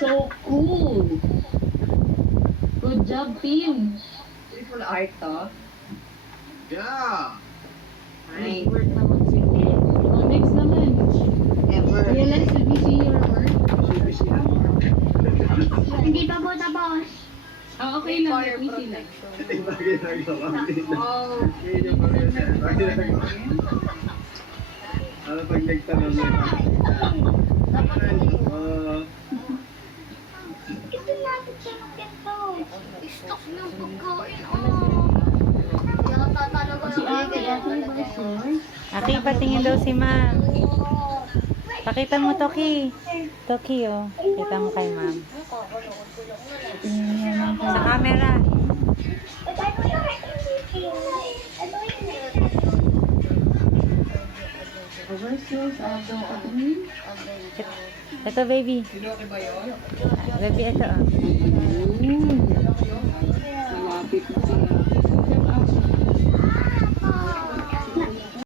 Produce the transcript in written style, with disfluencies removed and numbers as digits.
So cool! Good job, team! Beautiful art to. Yeah! Nice. Good work naman, sige. Oh, next naman. Ever. Realize, did we see your work? Hindi pa po tapos. Ah, okay lang. Let me see lang. Iba ginagawa nila. Oh. Yun yung mga iba ginagawa. Ano pag nagtanong na Ito natin siya ng ganito. Stock ng pagkain. Yata talaga Si Ate, Ate versus. Aki, patingin daw si ma'am. Pakita mo, Toki. Toki, oh. Kita mo kay ma'am. Sa camera. Versus, Ate, patingin. Ito, baby. Sino ba yun? Baby, ito, oh.